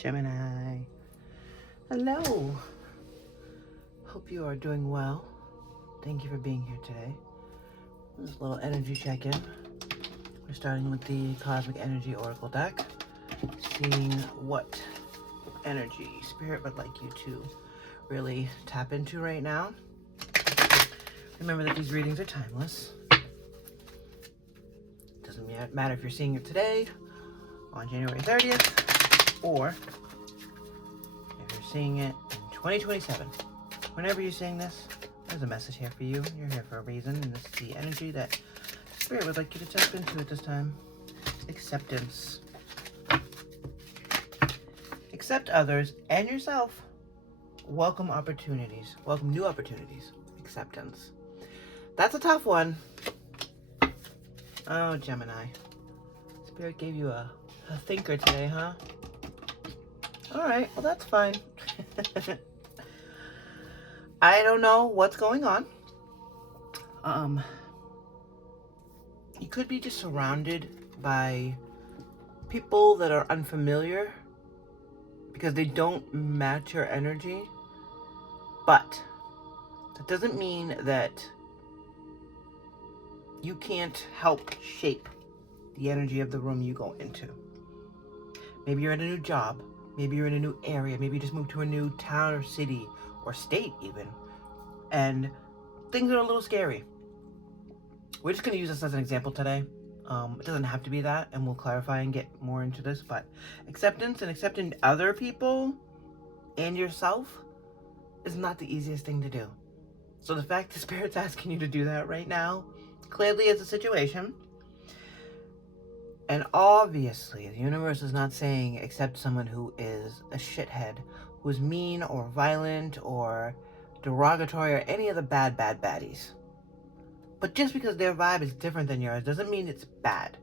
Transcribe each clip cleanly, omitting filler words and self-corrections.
Gemini. Hello. Hope you are doing well. Thank you for being here today. This is a little energy check-in. We're starting with the Cosmic Energy Oracle deck, seeing what energy Spirit would like you to really tap into right now. Remember that these readings are timeless. Doesn't matter if you're seeing it today, on January 30th, or if you're seeing it in 2027. Whenever you're seeing this, there's a message here for you. You're here for a reason, and this is the energy that Spirit would like you to tap into at this time. Acceptance. Accept others and yourself. Welcome opportunities. Welcome new opportunities. Acceptance. That's a tough one. Oh, Gemini. Spirit gave you a thinker today, huh? Alright, well that's fine. I don't know what's going on. You could be just surrounded by people that are unfamiliar because they don't match your energy. But that doesn't mean that you can't help shape the energy of the room you go into. Maybe you're in a new job. Maybe you're in a new area. Maybe you just moved to a new town or city or state even. And things are a little scary. We're just going to use this as an example today. It doesn't have to be that, and we'll clarify and get more into this. But acceptance and accepting other people and yourself is not the easiest thing to do. So the fact that Spirit's asking you to do that right now clearly is a situation. And obviously, the universe is not saying accept someone who is a shithead, who is mean or violent or derogatory or any of the bad baddies. But just because their vibe is different than yours doesn't mean it's bad.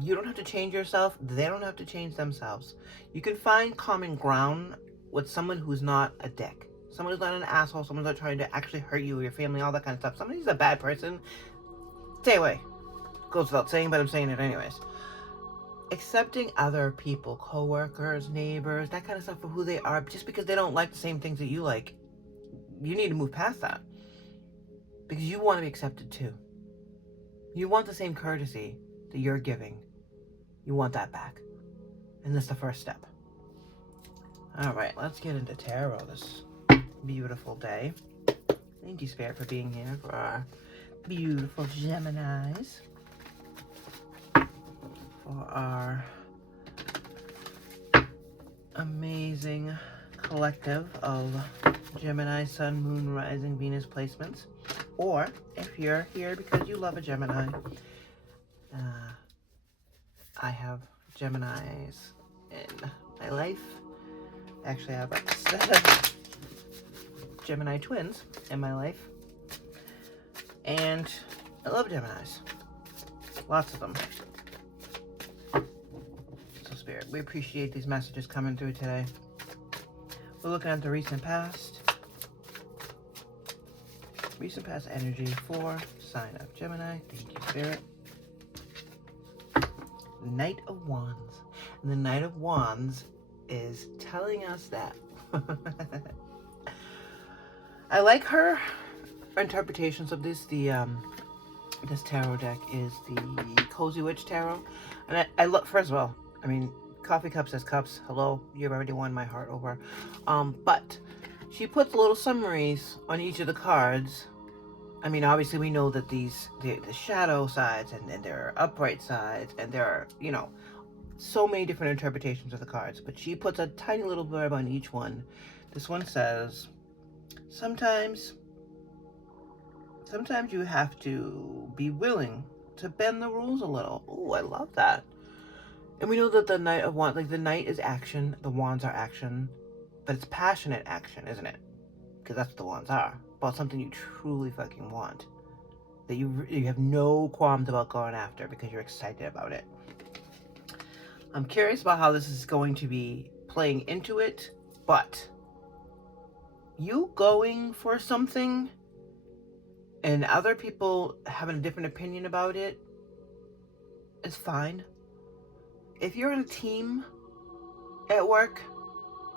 You don't have to change yourself. They don't have to change themselves. You can find common ground with someone who's not a dick. Someone who's not an asshole. Someone who's not trying to actually hurt you or your family, all that kind of stuff. Someone who's a bad person, stay away. Goes without saying, but I'm saying it anyways. Accepting other people, co-workers, neighbors, that kind of stuff for who they are, just because they don't like the same things that you like, you need to move past that. Because you want to be accepted too. You want the same courtesy that you're giving. You want that back. And that's the first step. Alright, let's get into tarot this beautiful day. Thank you, Spirit, for being here for our beautiful Geminis. For our amazing collective of Gemini, Sun, Moon, Rising, Venus placements. Or if you're here because you love a Gemini, I have Geminis in my life. Actually, I have a set of Gemini twins in my life. And I love Geminis. Lots of them. So Spirit, we appreciate these messages coming through today. We're looking at the recent past. Recent past energy for sign of Gemini. Thank you, Spirit. Knight of Wands. And the Knight of Wands is telling us that I like her interpretations of this. This tarot deck is the Cozy Witch Tarot. And I look, first of all, I mean, coffee cup says cups. Hello, you've already won my heart over. But she puts little summaries on each of the cards. I mean, obviously we know that the shadow sides and there are upright sides and there are, you know, so many different interpretations of the cards. But she puts a tiny little blurb on each one. This one says, sometimes you have to be willing to bend the rules a little. Oh, I love that. And we know that the Knight of Wands, like the Knight is action, the Wands are action, but it's passionate action, isn't it? Because that's what the Wands are. About something you truly fucking want. That you have no qualms about going after because you're excited about it. I'm curious about how this is going to be playing into it, but you going for something and other people having a different opinion about it is fine. If you're in a team at work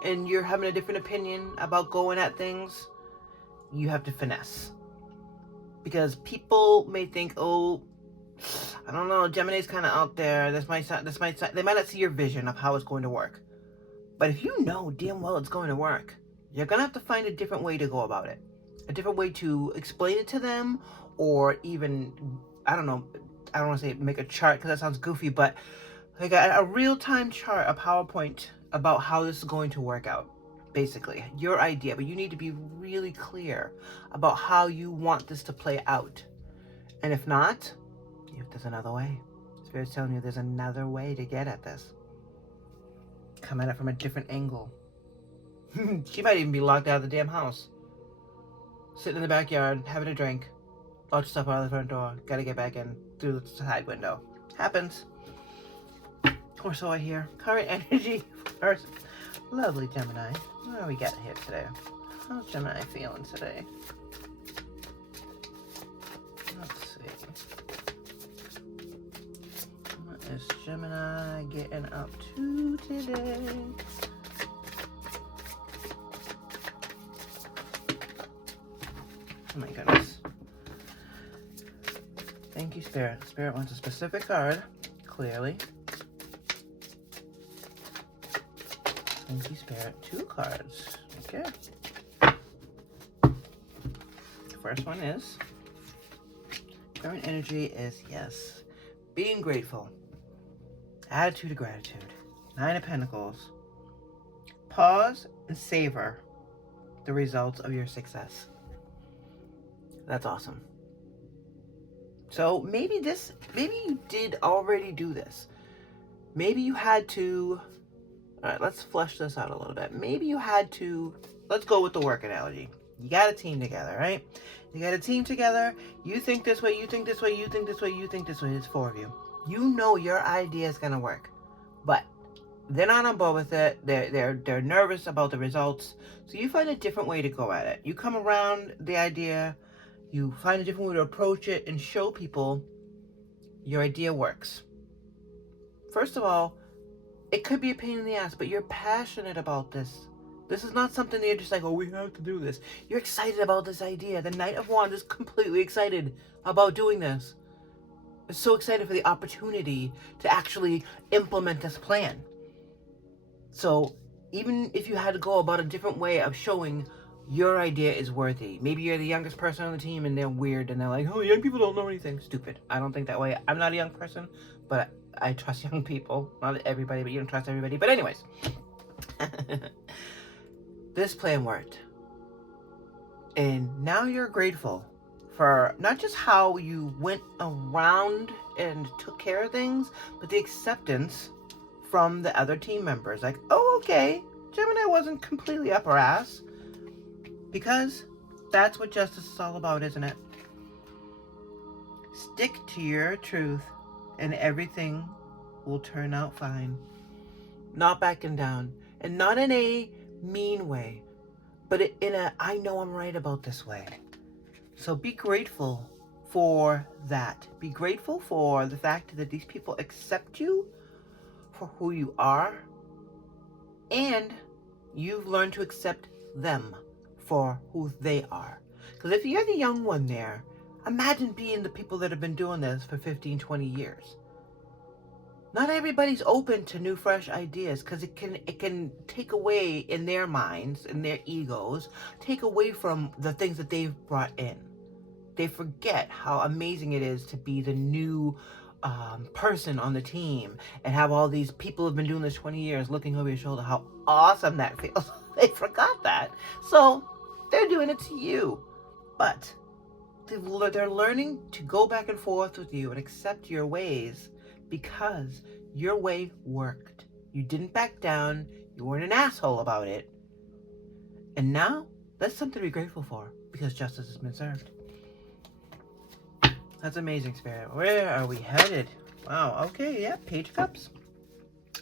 and you're having a different opinion about going at things, you have to finesse. Because people may think, oh, I don't know, Gemini's kind of out there. They might not see your vision of how it's going to work. But if you know damn well it's going to work, you're going to have to find a different way to go about it. A different way to explain it to them, or even, I don't know, I don't want to say make a chart because that sounds goofy, but like a real-time chart, a PowerPoint about how this is going to work out. Basically, your idea, but you need to be really clear about how you want this to play out. And if not, there's another way. Spirit's telling you there's another way to get at this. Come at it from a different angle. She might even be locked out of the damn house. Sitting in the backyard, having a drink. Locked yourself out of the front door. Gotta get back in through the side window. Happens. Or so I hear. Current energy for lovely Gemini. What do we got here today? How's Gemini feeling today? Let's see. What is Gemini getting up to today? Oh my goodness. Thank you, Spirit. Spirit wants a specific card, clearly. Thank you, Spirit. 2 cards. Okay. The first one is, current energy is, yes, being grateful. Attitude of gratitude. 9 of Pentacles. Pause and savor the results of your success. That's awesome. So maybe you did already do this. Maybe you had to, all right, let's flesh this out a little bit. Maybe you had to, let's go with the work analogy. You got a team together, right? You got a team together. You think this way, you think this way, you think this way, you think this way. It's 4 of you. You know your idea is going to work, but they're not on board with it. They're nervous about the results. So you find a different way to go at it. You come around the idea, you find a different way to approach it and show people your idea works. First of all, it could be a pain in the ass, but you're passionate about this. This is not something that you're just like, oh, we have to do this. You're excited about this idea. The Knight of Wands is completely excited about doing this. It's so excited for the opportunity to actually implement this plan. So even if you had to go about a different way of showing your idea is worthy. Maybe you're the youngest person on the team and they're weird and they're like, oh, young people don't know anything. Stupid. I don't think that way. I'm not a young person, but I trust young people. Not everybody, but you don't trust everybody. But anyways, this plan worked. And now you're grateful for not just how you went around and took care of things, but the acceptance from the other team members. Like, oh, okay, Gemini wasn't completely up her ass. Because that's what justice is all about, isn't it? Stick to your truth and everything will turn out fine. Not backing down. And not in a mean way, but in a I know I'm right about this way. So be grateful for that. Be grateful for the fact that these people accept you for who you are. And you've learned to accept them for who they are. Because if you're the young one there, imagine being the people that have been doing this for 15, 20 years. Not everybody's open to new, fresh ideas because it can take away in their minds, in their egos, take away from the things that they've brought in. They forget how amazing it is to be the new person on the team and have all these people who've been doing this 20 years looking over your shoulder, how awesome that feels. They forgot that. So they're doing it to you. But they're learning to go back and forth with you and accept your ways because your way worked. You didn't back down. You weren't an asshole about it. And now that's something to be grateful for because justice has been served. That's amazing, Spirit. Where are we headed? Wow. Okay. Yeah. Page of Cups.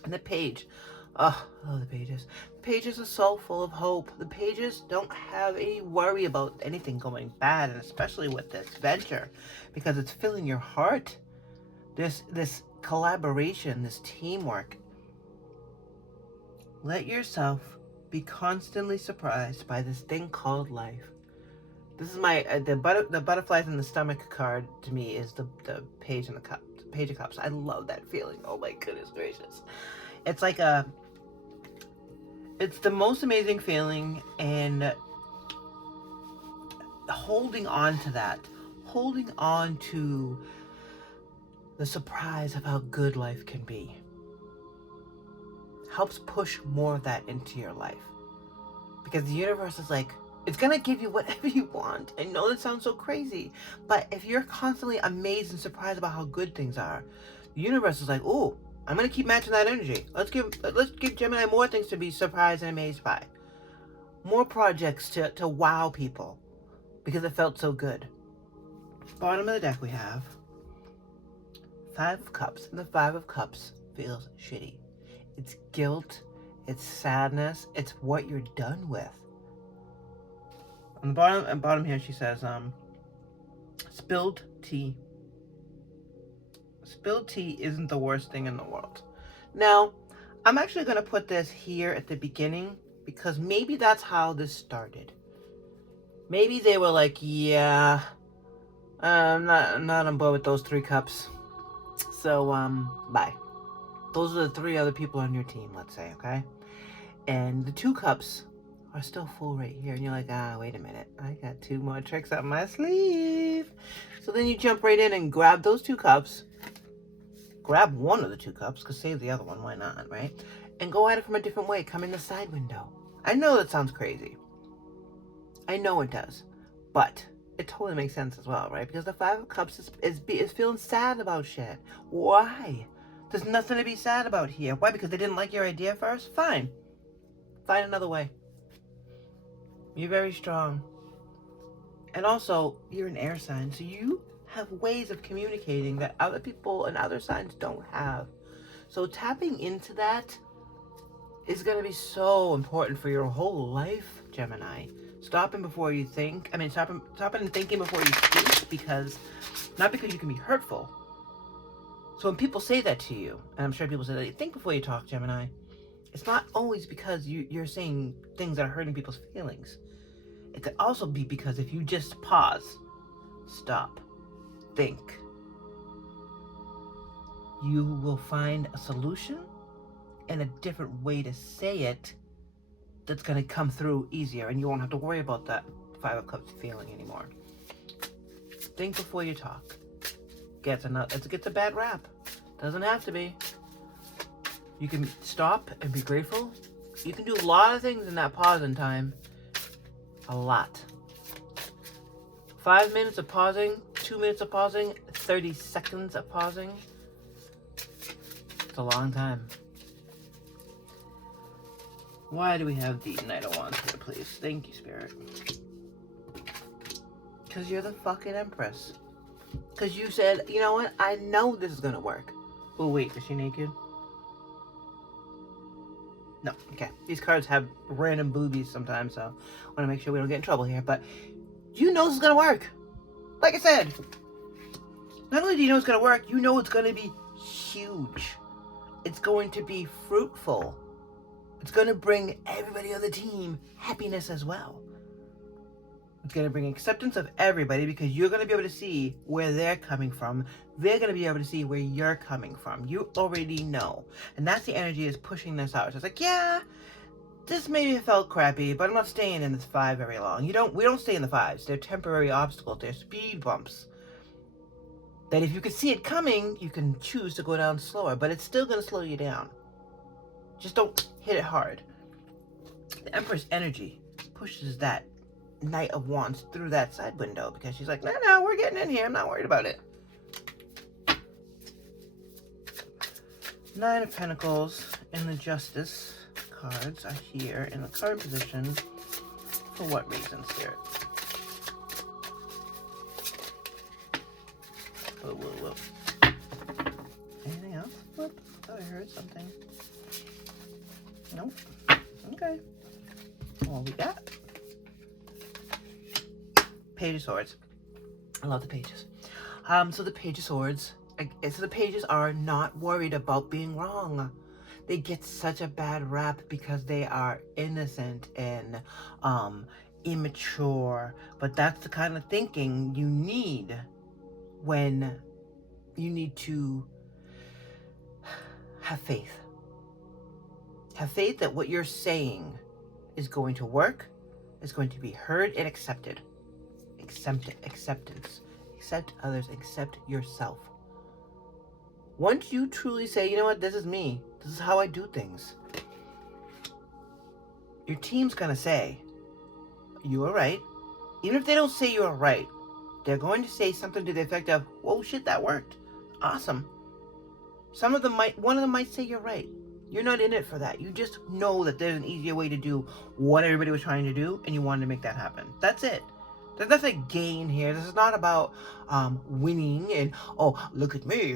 And the page. Oh, the pages. The pages are so full of hope. The pages don't have any worry about anything going bad, and especially with this venture, because it's filling your heart. This collaboration, this teamwork. Let yourself be constantly surprised by this thing called life. This is my the butterflies in the stomach card to me is the page in the cup, page of cups. I love that feeling. Oh my goodness gracious! It's like it's the most amazing feeling, and holding on to that, holding on to the surprise of how good life can be, helps push more of that into your life. Because the universe is like, it's gonna give you whatever you want. I know that sounds so crazy, but if you're constantly amazed and surprised about how good things are, the universe is like, oh, I'm gonna keep matching that energy. Let's give Gemini more things to be surprised and amazed by. More projects to wow people because it felt so good. Bottom of the deck we have Five of Cups, and the Five of Cups feels shitty. It's guilt, it's sadness, it's what you're done with. On the bottom here, she says, spilled tea. Spilled tea isn't the worst thing in the world. Now, I'm actually going to put this here at the beginning because maybe that's how this started. Maybe they were like, yeah, I'm not on board with those 3 cups. So, bye. Those are the 3 other people on your team, let's say, okay? And the 2 cups are still full right here. And you're like, wait a minute. I got 2 more tricks up my sleeve. So then you jump right in and grab those 2 cups. Grab one of the 2 cups, because save the other one, why not, right? And go at it from a different way. Come in the side window. I know that sounds crazy. I know it does. But it totally makes sense as well, right? Because the 5 of Cups is feeling sad about shit. Why? There's nothing to be sad about here. Why? Because they didn't like your idea first? Fine. Find another way. You're very strong. And also, you're an air sign, so you have ways of communicating that other people and other signs don't have. So tapping into that is going to be so important for your whole life, Gemini. Stopping before you think. I mean, stopping and thinking before you speak, because not because you can be hurtful. So when people say that to you, and I'm sure people say that, think before you talk, Gemini. It's not always because you're saying things that are hurting people's feelings. It could also be because if you just pause, stop, think, you will find a solution and a different way to say it that's going to come through easier, and you won't have to worry about that 5 of Cups feeling anymore. Think before you talk. It gets a bad rap. Doesn't have to be. You can stop and be grateful. You can do a lot of things in that pausing time. A lot. 5 minutes of pausing, 2 minutes of pausing, 30 seconds of pausing. It's a long time. Why do we have the Knight of Wands here, please? Thank you, Spirit. Because you're the fucking Empress. Because you said, you know what? I know this is going to work. Oh, wait. Is she naked? No. Okay. These cards have random boobies sometimes, so I want to make sure we don't get in trouble here. But you know this is going to work. Like I said, not only do you know it's going to work, you know it's going to be huge. It's going to be fruitful. It's going to bring everybody on the team happiness as well. It's going to bring acceptance of everybody because you're going to be able to see where they're coming from. They're going to be able to see where you're coming from. You already know. And that's the energy is pushing this out. So it's like, yeah, this maybe felt crappy, but I'm not staying in this 5 very long. We don't stay in the 5s. They're temporary obstacles. They're speed bumps. That if you can see it coming, you can choose to go down slower, but it's still going to slow you down. Just don't hit it hard. The Empress energy pushes that Knight of Wands through that side window because she's like, no, we're getting in here. I'm not worried about it. 9 of Pentacles and the Justice cards are here in the card position. For what reason, Spirit? Whoa. Anything else? Whoop. I thought I heard something. Nope. Okay. What we got? Page of Swords. I love the pages. So the Page of Swords. So the pages are not worried about being wrong. they get such a bad rap because they are innocent and immature. But that's the kind of thinking you need when you need to have faith. Have faith that what you're saying is going to work, is going to be heard and accepted. Acceptance. Accept others, accept yourself. Once you truly say, you know what, this is me, this is how I do things, your team's gonna say, you are right. Even if they don't say you are right, they're going to say something to the effect of, whoa, shit, that worked. Awesome. One of them might say you're right. You're not in it for that. You just know that there's an easier way to do what everybody was trying to do, and you wanted to make that happen. That's it. There's nothing gain here. This is not about winning and, oh, look at me.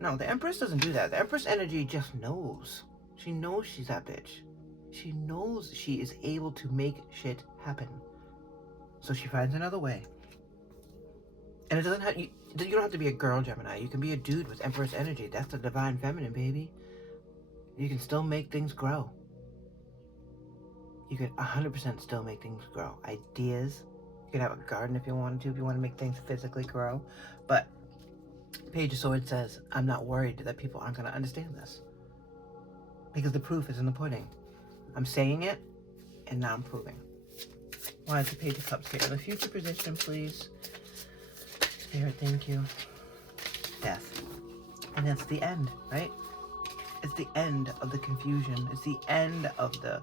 No, the Empress doesn't do that. The Empress energy just knows. She knows she's that bitch. She knows she is able to make shit happen. So she finds another way. And it doesn't have, you don't have to be a girl Gemini. You can be a dude with Empress energy. That's the divine feminine, baby. You can still make things grow. You can 100% still make things grow. Ideas. You can have a garden if you wanted to, if you want to make things physically grow. But Page of Swords says, I'm not worried that people aren't going to understand this. Because the proof is in the pudding. I'm saying it, and now I'm proving. Why is the Page of Cups here? The future position, please. Spirit, thank you. Death. And that's the end, right? It's the end of the confusion. It's the end of the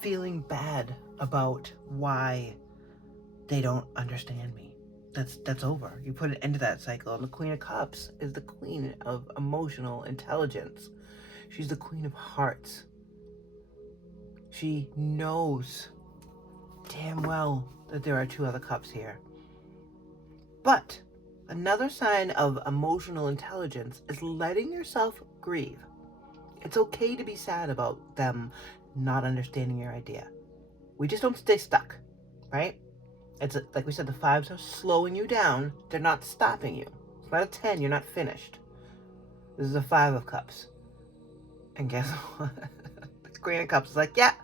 feeling bad about why they don't understand me. That's over. You put an end to that cycle. And the Queen of Cups is the queen of emotional intelligence. She's the Queen of Hearts. She knows damn well that there are two other cups here. But another sign of emotional intelligence is letting yourself grieve. It's okay to be sad about them not understanding your idea. We just don't stay stuck, right? It's like we said, the fives are slowing you down. They're not stopping you. It's not a 10. You're not finished. This is a 5 of Cups. And guess what? The Queen of Cups is like, yeah,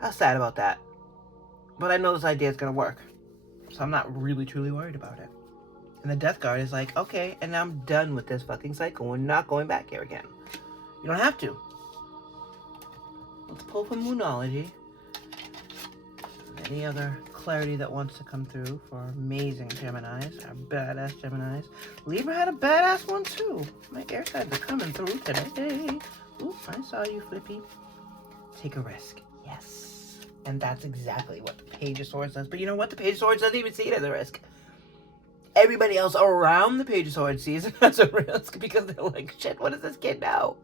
I was sad about that. But I know this idea is going to work. So I'm not really, truly worried about it. And the Death Guard is like, okay, and I'm done with this fucking cycle. We're not going back here again. You don't have to. Let's pull from Moonology. Any other clarity that wants to come through for amazing Geminis, our badass Geminis. Libra had a badass one too. My air signs are coming through today. Ooh, I saw you, Flippy. Take a risk. Yes. And that's exactly what the Page of Swords does. But you know what? The Page of Swords doesn't even see it as a risk. Everybody else around the Page of Swords sees it as a risk because they're like, shit, what does this kid know?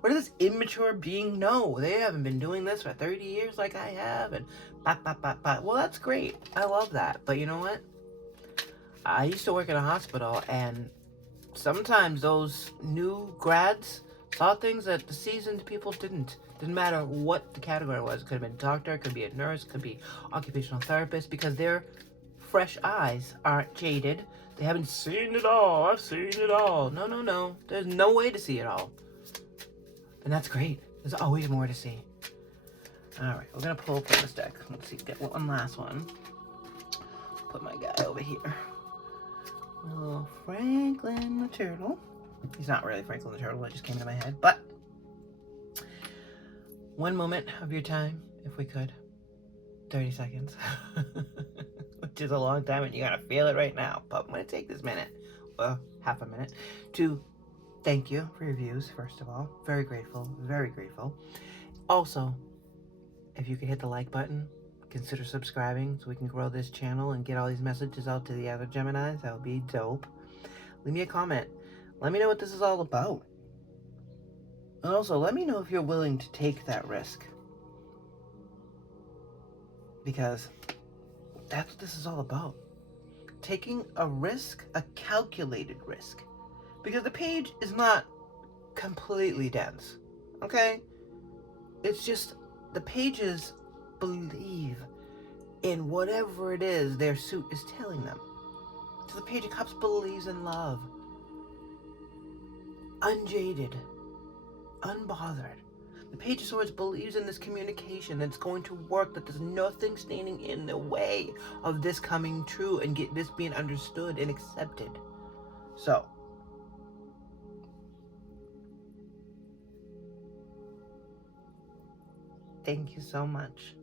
What does this immature being know? They haven't been doing this for 30 years like I have. And well, that's great. I love that. But you know what? I used to work in a hospital, and sometimes those new grads saw things that the seasoned people didn't. Didn't matter what the category was. It could have been a doctor, it could be a nurse, it could be occupational therapist, because their fresh eyes aren't jaded. They haven't seen it all. I've seen it all. No. There's no way to see it all. And that's great. There's always more to see. Alright, we're going to pull from this deck. Let's see, get one last one. Put my guy over here. Little Franklin the Turtle. He's not really Franklin the Turtle, it just came into my head. But, one moment of your time, if we could. 30 seconds. Which is a long time, and you're going to feel it right now. But I'm going to take this minute, well, half a minute, to thank you for your views, first of all. Very grateful, very grateful. Also, if you could hit the like button, consider subscribing so we can grow this channel and get all these messages out to the other Geminis. That would be dope. Leave me a comment. Let me know what this is all about. And also, let me know if you're willing to take that risk. Because that's what this is all about. Taking a risk, a calculated risk. Because the page is not completely dense, okay? It's just the pages believe in whatever it is their suit is telling them. So the Page of Cups believes in love. Unjaded. Unbothered. The Page of Swords believes in this communication, that it's going to work, that there's nothing standing in the way of this coming true and get this being understood and accepted. So, thank you so much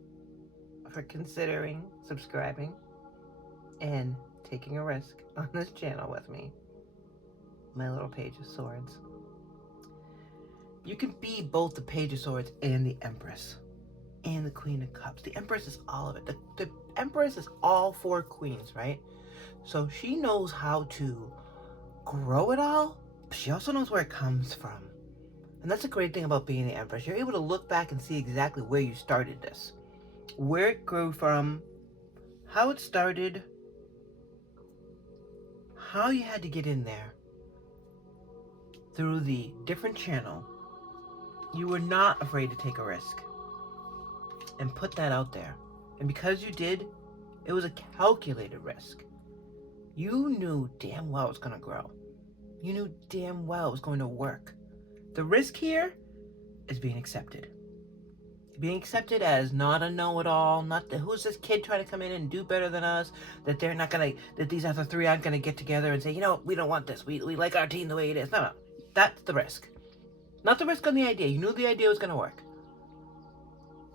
for considering subscribing and taking a risk on this channel with me. My little Page of Swords. You can be both the Page of Swords and the Empress and the Queen of Cups. The Empress is all of it. The Empress is all 4 queens, right? So she knows how to grow it all, but she also knows where it comes from. And that's a great thing about being the Empress. You're able to look back and see exactly where you started this, where it grew from, how it started, how you had to get in there through the different channel. You were not afraid to take a risk and put that out there. And because you did, it was a calculated risk. You knew damn well it was going to grow. You knew damn well it was going to work. The risk here is being accepted. Being accepted as not a know-it-all, not the, who's this kid trying to come in and do better than us, that they're not going to, that these other 3 aren't going to get together and say, you know, we don't want this. We like our team the way it is. No. That's the risk. Not the risk on the idea. You knew the idea was going to work.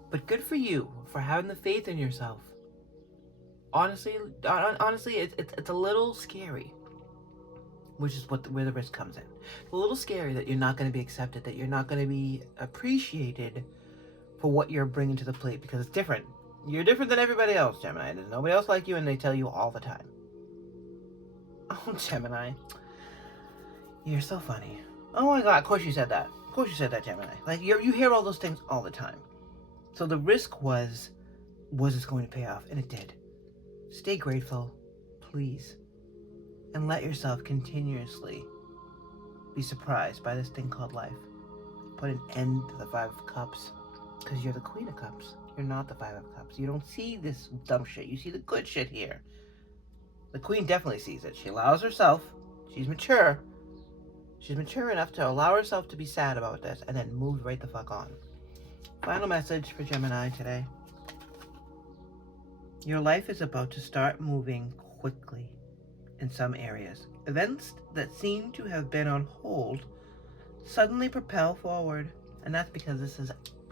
But good for you for having the faith in yourself. Honestly, it's a little scary, which is where the risk comes in. It's a little scary that you're not going to be accepted, that you're not going to be appreciated for what you're bringing to the plate, because it's different. You're different than everybody else, Gemini. There's nobody else like you, and they tell you all the time. Oh, Gemini. You're so funny. Oh my God, of course you said that. Of course you said that, Gemini. Like, you hear all those things all the time. So the risk was this going to pay off? And it did. Stay grateful, please. And let yourself continuously be surprised by this thing called life. Put an end to the 5 of Cups. Because you're the Queen of Cups. You're not the 5 of Cups. You don't see this dumb shit. You see the good shit here. The Queen definitely sees it. She allows herself. She's mature. She's mature enough to allow herself to be sad about this and then move right the fuck on. Final message for Gemini today. Your life is about to start moving quickly in some areas. Events that seem to have been on hold suddenly propel forward. And that's because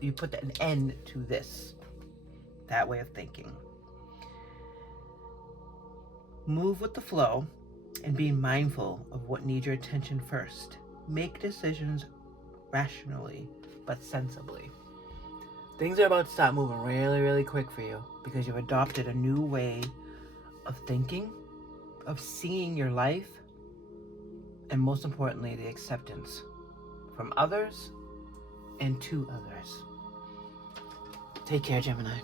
you put an end to that way of thinking. Move with the flow and be mindful of what needs your attention first. Make decisions rationally, but sensibly. Things are about to start moving really, really quick for you because you've adopted a new way of thinking, of seeing your life, and most importantly, the acceptance from others and to others. Take care, Gemini.